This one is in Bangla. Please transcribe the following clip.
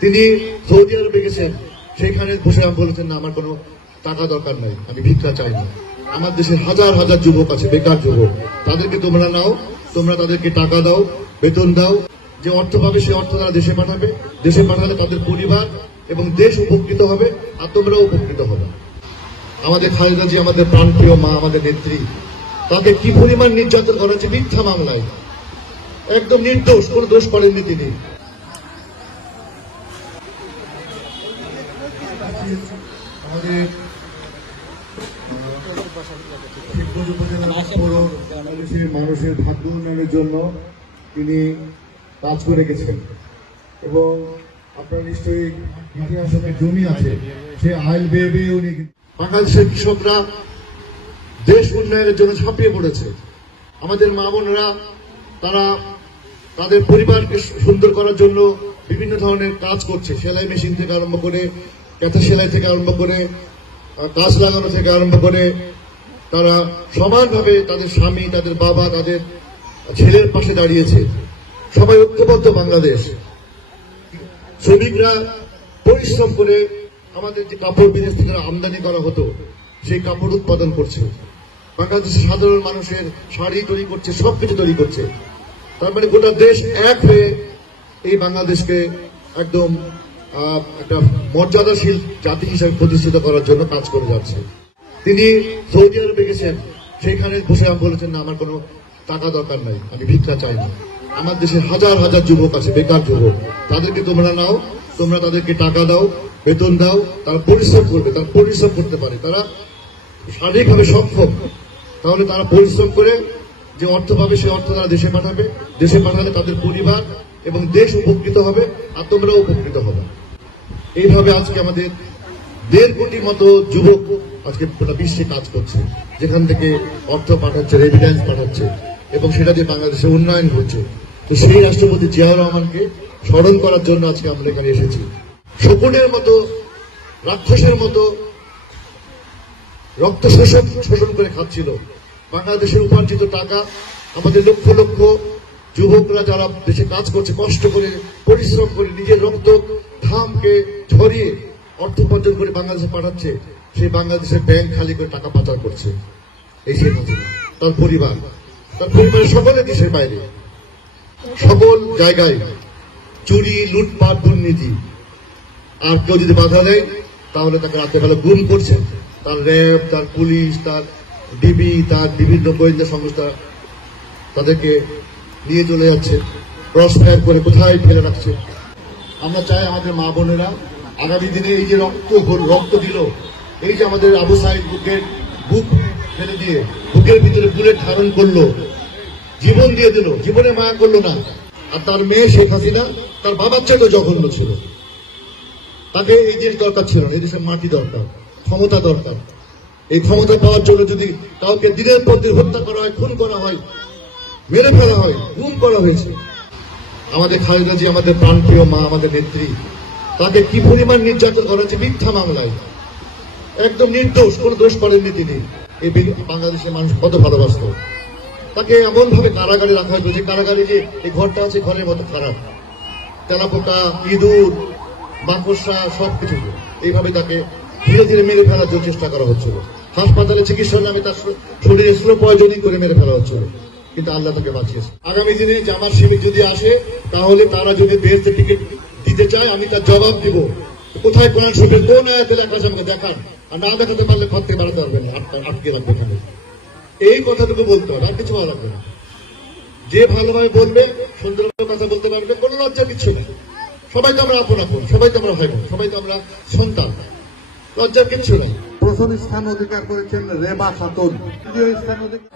তিনি সৌদি আরবে গেছেন, সেখানে বসে বলেছেন না আমার কোনো টাকা দরকার নাই, আমি ভিক্ষা চাই না। আমার দেশের হাজার হাজার যুবক আছে, বেকার যুবক, তাদেরকে তোমরা নাও, তোমরা তাদেরকে টাকা দাও, বেতন দাও, যে অর্থ পাবে সেই অর্থ তারা দেশে পাঠাবে, দেশে পাঠালে তাদের পরিবার এবং দেশ উপকৃত হবে আর তোমরাও উপকৃত হবে। আমাদের খালেদা জি আমাদের প্রাণপ্রিয় মা, আমাদের নেত্রী, তাকে কি পরিমাণ নির্যাতন করা হচ্ছে মিথ্যা মামলায়, একদম নির্দোষ, কোনো দোষ করেননি তিনি। আমাদের মানুষের ভাগ্য উন্নয়নের জন্য তিনি কাজ করে গেছেন এবং আপনার নিশ্চয়ই ইতিহাসে জমি আছে, সে আইল বেয়ে উনি বাংলাদেশের কৃষকরা দেশ উন্নয়নের জন্য ঝাঁপিয়ে পড়েছে। আমাদের মা বোনেরা তারা তাদের পরিবারকে সুন্দর করার জন্য বিভিন্ন ধরনের কাজ করছে, সেলাই মেশিন থেকে আরম্ভ করে, কাঁথা সেলাই থেকে আরম্ভ করে, কাজ লাগানো থেকে আরম্ভ করে, তারা সমানভাবে তাদের স্বামী, তাদের বাবা, তাদের ছেলের পাশে দাঁড়িয়েছে। সবাই ঐক্যবদ্ধ বাংলাদেশ। শ্রমিকরা পরিশ্রম করে আমাদের যে কাপড় বিদেশ থেকে আমদানি করা হতো সেই কাপড় উৎপাদন করছে, বাংলাদেশের সাধারণ মানুষের শাড়ি তৈরি করছে, সবকিছু তৈরি করছে। তার মানে গোটা দেশ এক হয়ে এই বাংলাদেশকে একদম একটা মর্যাদাশীল জাতি হিসেবে প্রতিষ্ঠিত করার জন্য কাজ করে যাচ্ছে। তিনি সৌদি আরবে গেছেন, সেখানে বসে বলেছেন না আমার কোনো টাকা দরকার নাই, আমি ভিক্ষা চাই না। আমার দেশের হাজার হাজার যুবক আছে, বেকার যুবক, তাদেরকে তোমরা নাও, তোমরা তাদেরকে টাকা দাও, বেতন দাও, তারা পরিশ্রম করবে, তারা পরিশ্রম করতে পারে, তারা শারীরিকভাবে সক্ষম, তাহলে তারা পরিশ্রম করে যে অর্থ পাবে সেই অর্থ তারা দেশে পাঠাবে, দেশে পাঠালে তাদের পরিবার এবং দেশ উপকৃত হবে আর তোমরাও উপকৃত হবে। এইভাবে আজকে আমাদের 1.5 কোটি মতো যুবক আজকে গোটা বিশ্বে কাজ করছে, যেখান থেকে অর্থ পাঠাচ্ছে, রেভিডেন্স পাঠাচ্ছে এবং সেটা দিয়ে বাংলাদেশের উন্নয়ন ঘটছে। তো সেই রাষ্ট্রপতি জিয়াউর রহমানকে স্মরণ করার জন্য আজকে আমরা এখানে এসেছি। শকুনের মতো, রাক্ষসের মতো রক্ত শোষণ করে খাচ্ছিল বাংলাদেশের উপার্জিত টাকা। আমাদের লক্ষ লক্ষ যুবকরা যারা দেশে কাজ করছে, কষ্ট করে পরিশ্রম করে নিজের রক্ত ঘামকে ঝরিয়ে অর্থ উপার্জন করে বাংলাদেশে পাঠাচ্ছে, সেই বাংলাদেশের ব্যাংক খালি করে টাকা পাচার করছে এই শেখ হাসিনা, তার পরিবারের সকলে দেশের বাইরে সকল জায়গায় চুরি, লুটপাট, দুর্নীতি। আর কেউ যদি বাধা দেয় তাহলে তাকে রাতের বেলা গুম করছে, তার র্যাব, তার পুলিশ, তার ডিবি, তার বিভিন্ন গোয়েন্দা সংস্থা তাদেরকে নিয়ে চলে যাচ্ছে, ক্রস ফায়ার করে কোথায় ফেলে রাখছে। আমরা চাই আমাদের মা বোনেরা আগামী দিনে এই যে রক্ত দিল, এই যে আমাদের আবু সাইদ বুক ফেলে দিয়ে বুকের ভিতরে বুলেট ধারণ করলো, জীবন দিয়ে দিল, জীবনে মায়া করলো না। আর তার মেয়ে শেখ হাসিনা তার বাবার চেয়ে তো জঘন্য ছিল। তাকে এই দেশ দরকার ছিল না, এই দেশের মাটি দরকার, ক্ষমতা দরকার। এই ক্ষমতা পাওয়ার জন্য যদি কাউকে দিনের পর দিন হত্যা করা হয়, খুন করা হয়, মেরে ফেলা হয়, গুম করা হয়েছে। আমাদের খালেদা জি আমাদের প্রাণপ্রিয় মা, আমাদের নেত্রী, তাকে কি পরিমাণ নির্যাতন করা হচ্ছে মিথ্যা মামলায়, একদম নির্দোষ, কোনো দোষ করেননি তিনি। এই বাংলাদেশের মানুষ কত ভালোবাসত তাকে। এমন ভাবে কারাগারে রাখা হতো যে কারাগারে যে এই ঘরটা আছে ঘরের মতো খারাপ, তেলাপোকা, ইঁদুর, মাকড়সা সবকিছু এইভাবে তাকে ধীরে ধীরে মেরে ফেলার জন্য চেষ্টা করা হচ্ছিল। হাসপাতালে চিকিৎসার নামে তার শরীরে স্লো পয়জনিং করে মেরে ফেলা হচ্ছিল, কিন্তু আল্লাহ তাকে বাঁচিয়েছে। আগামী দিনে জামাত শিবির যদি আসে, তাহলে তারা যদি বেহেশতের টিকিট দিতে চায়, আমি তার জবাব দিব। কোথায় কোরআন শরীফের কোন আয়াতে লেখা আছে আমাকে দেখান, আর না দেখাতে পারলে ঘর থেকে বাড়াতে পারবে না, আটকে রাখবে এখানে। এই কথাটুকু বলতে হবে, আর কিছু ভালো লাগবে না। যে ভালোভাবে বলবে, সুন্দরভাবে কথা বলতে পারবে, কোনো লজ্জা কিছু নেই। সবাই তো আমরা আপন, সবাই তো আমরা ভাই বোন, সবাই তো আমরা সন্তান, লজ্জার কিচ্ছু নেই। প্রথম স্থান অধিকার করেছেন রেবা খাতুন, দ্বিতীয় স্থান অধিকার